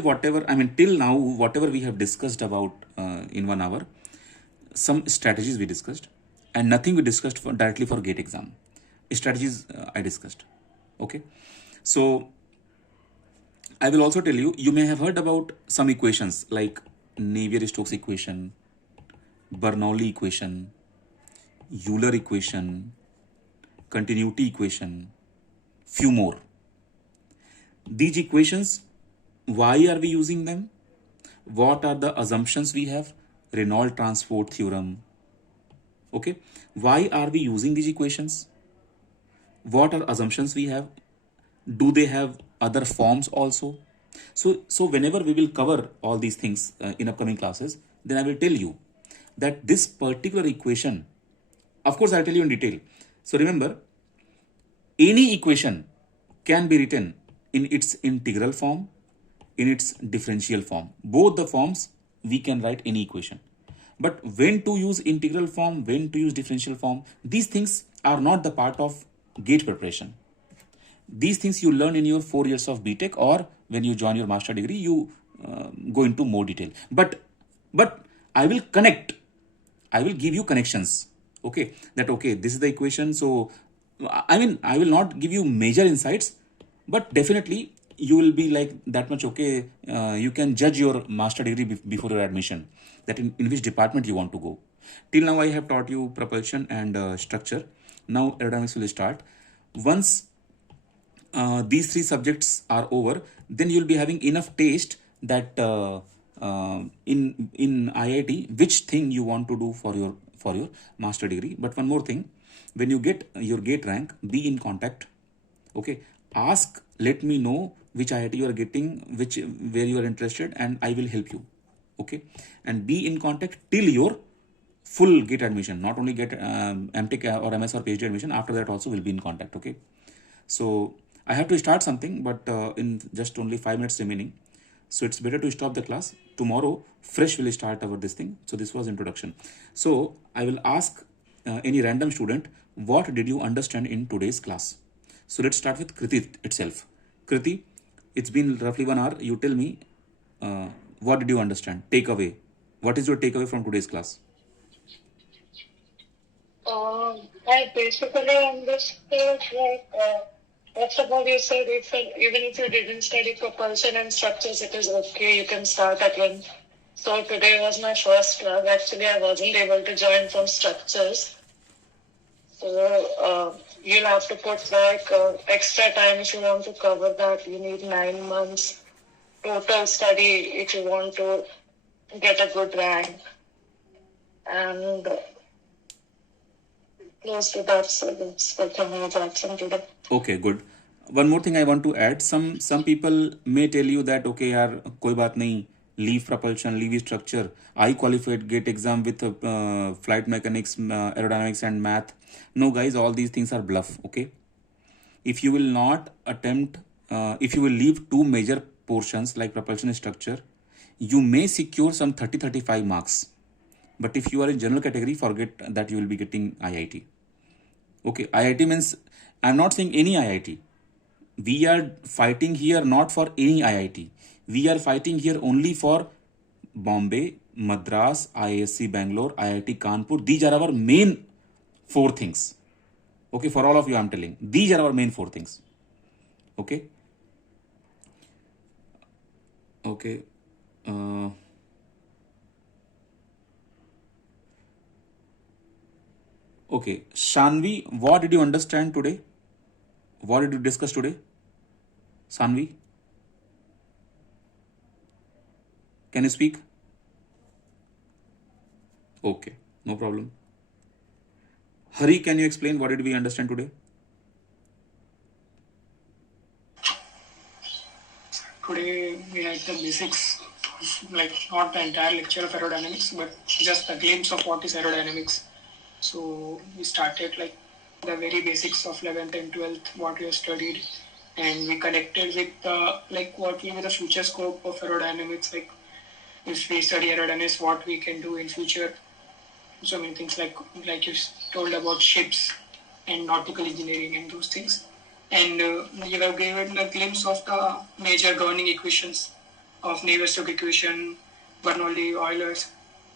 till now, whatever we have discussed about in 1 hour, some strategies we discussed, and nothing we discussed directly for gate exam. Strategies I discussed. Okay, so I will also tell you, you may have heard about some equations like Navier-Stokes equation, Bernoulli equation, Euler equation, continuity equation, few more. These equations, why are we using them? What are the assumptions we have? Reynolds transport theorem. Okay, why are we using these equations? What are assumptions we have? Do they have other forms also? So whenever we will cover all these things in upcoming classes, then I will tell you that this particular equation, of course I'll tell you in detail. So remember, any equation can be written in its integral form, in its differential form. Both the forms we can write any equation. But when to use integral form, when to use differential form, these things are not the part of gate preparation. These things you learn in your 4 years of BTech, or when you join your master degree, you go into more detail. But I will connect. I will give you connections. Okay, that okay, this is the equation. So I will not give you major insights, but definitely you will be like that much. Okay, you can judge your master degree before your admission, that in which department you want to go. Till now I have taught you propulsion and structure. Now aerodynamics will start. Once these 3 subjects are over, then you will be having enough taste that in IIT, which thing you want to do for your master degree. But one more thing, when you get your gate rank, be in contact. Okay, ask, let me know which IIT you are getting, where you are interested, and I will help you. Okay, and be in contact till your full gate admission, not only get MTech or MS or PhD admission. After that also will be in contact. Okay, so I have to start something, but in just only 5 minutes remaining, so it's better to stop the class. Tomorrow fresh will start our this thing. So this was introduction. So I will ask any random student, what did you understand in today's class? So let's start with Kriti itself. Kriti, it's been roughly 1 hour. You tell me, what did you understand? Takeaway. What is your takeaway from today's class? I basically understood, that's about you said, even if you didn't study propulsion and structures, it is okay, you can start again. So today was my first class. Actually, I wasn't able to join from structures. So you'll have to put extra time if you want to cover that. You need 9 months total study if you want to get a good rank. And close to that, so that's what I know about from today. Okay, good. One more thing I want to add. Some people may tell you that, okay, yaar, koi baat nahi, leave propulsion, leave structure. I qualified gate exam with flight mechanics, aerodynamics and math. No guys, all these things are bluff. Okay, if you will not attempt, if you will leave 2 major portions like propulsion and structure, you may secure some 30-35 marks. But if you are in general category, forget that you will be getting IIT. Okay, IIT means, I'm not saying any IIT. We are fighting here not for any IIT. We are fighting here only for Bombay, Madras, IISc Bangalore, IIT Kanpur. These are our main 4 things. Okay, for all of you, I'm telling. These are our main 4 things. Okay. Okay. Okay. Shanvi, what did you understand today? What did you discuss today? Shanvi, can you speak? Okay, no problem. Hari, can you explain what did we understand today? Today we had the basics, like not the entire lecture of aerodynamics, but just a glimpse of what is aerodynamics. So we started like the very basics of 11th and 12th, what we have studied, and we connected with like what will be the future scope of aerodynamics. Like if we study aerodynamics, what we can do in future. So many things like you told about ships and nautical engineering and those things. And you have given a glimpse of the major governing equations of Navier-Stokes equation, Bernoulli, Euler's,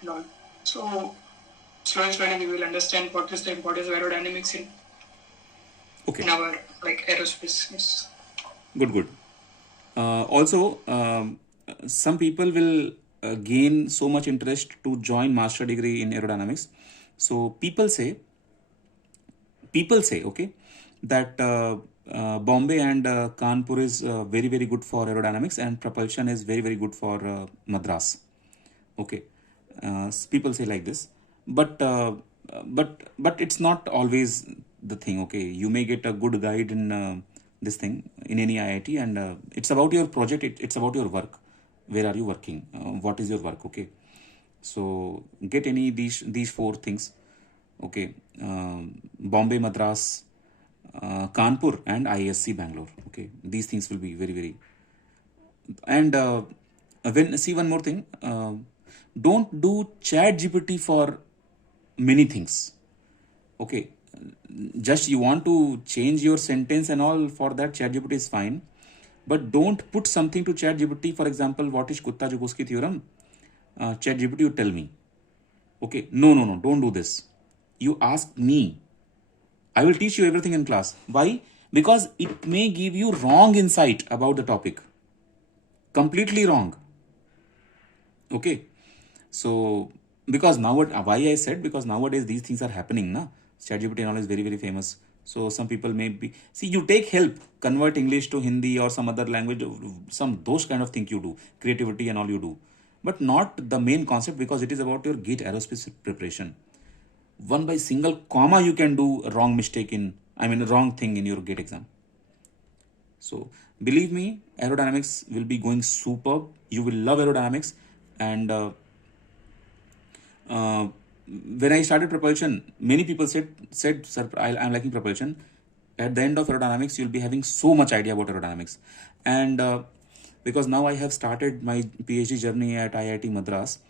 and all. So slowly we will understand what is the importance of aerodynamics in Okay, our like aerospace. Yes. good. Also, some people will gain so much interest to join master degree in aerodynamics. So people say, okay, that Bombay and Kanpur is very good for aerodynamics, and propulsion is very good for Madras. Okay, people say like this, but it's not always the thing. Okay, you may get a good guide in this thing in any IIT, and it's about your project. It's about your work. Where are you working? What is your work? Okay, so get any these 4 things. Okay, Bombay, Madras, Kanpur, and IISc Bangalore. Okay, these things will be very. And when see one more thing, don't do Chat GPT for many things. Okay, just you want to change your sentence and all, for that Chat GPT is fine, but don't put something to Chat GPT. For example, what is Kutta-Joukowski theorem? Chat GPT, you tell me. Okay, no, don't do this. You ask me. I will teach you everything in class. Why? Because it may give you wrong insight about the topic. Completely wrong. Okay. So, because why I said, because nowadays these things are happening, na? ChatGPT and all is very famous. So some people may be, see, you take help, convert English to Hindi or some other language, some those kind of thing you do, creativity and all you do, but not the main concept, because it is about your GATE aerospace preparation. One by single comma you can do a wrong mistake a wrong thing in your GATE exam. So believe me, aerodynamics will be going superb. You will love aerodynamics. And when I started propulsion, many people said, sir, I'm liking propulsion. At the end of aerodynamics, you'll be having so much idea about aerodynamics. And because now I have started my PhD journey at IIT Madras,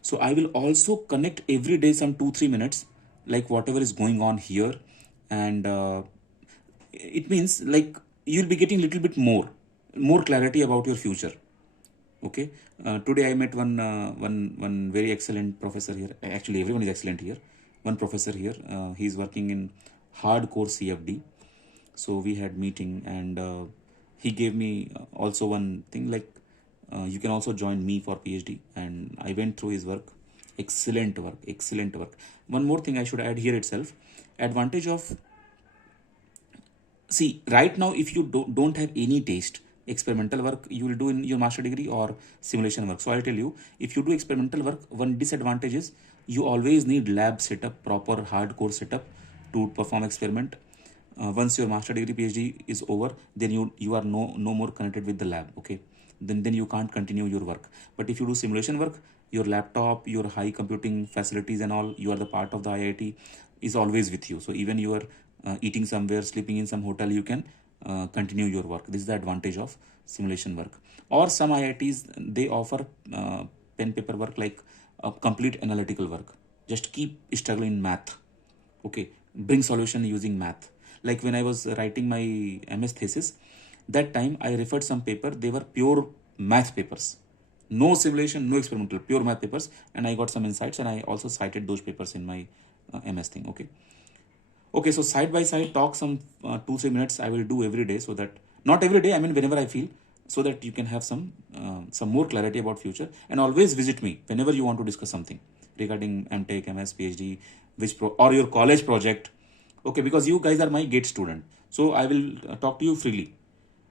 so I will also connect every day some 2-3 minutes, like whatever is going on here. And it means like you'll be getting little bit more clarity about your future. Okay. Today I met one very excellent professor here. Actually, everyone is excellent here. One professor here, he's working in hardcore CFD. So we had meeting, and he gave me also one thing, like you can also join me for PhD. And I went through his work. Excellent work. One more thing I should add here itself. Advantage of, see, right now, if you don't have any taste, experimental work you will do in your master degree or simulation work. So I'll tell you, if you do experimental work, one disadvantage is you always need lab setup, proper hardcore setup to perform experiment. Once your master degree PhD is over, then you are no more connected with the lab. Okay, then you can't continue your work. But if you do simulation work, your laptop, your high computing facilities and all, you are the part of the IIT, is always with you. So even you are eating somewhere, sleeping in some hotel, you can continue your work. This is the advantage of simulation work. Or some IITs, they offer pen paper work, like complete analytical work. Just keep struggling in math. Okay, bring solution using math. Like when I was writing my MS thesis, that time I referred some paper, they were pure math papers. No simulation, no experimental, pure math papers. And I got some insights, and I also cited those papers in my MS thing. Okay, so side by side talk some 2-3 minutes I will do every day, so that not every day, I mean whenever I feel, so that you can have some more clarity about future. And always visit me whenever you want to discuss something regarding MTech, MS, PhD, or your college project. Okay, because you guys are my gate student, so I will talk to you freely.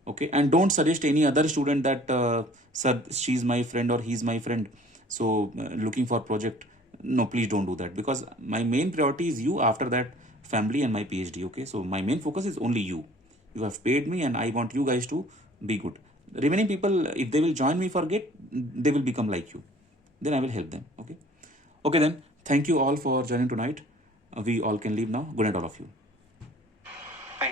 Okay, and don't suggest any other student that sir, she's my friend or he's my friend, so looking for project. No, please don't do that, because my main priority is you, after that family and my PhD. Okay, so my main focus is only you. You have paid me, and I want you guys to be good. Remaining people, if they will join me for Gate, they will become like you, then I will help them. Okay, then thank you all for joining tonight. We all can leave now. Good night, all of you.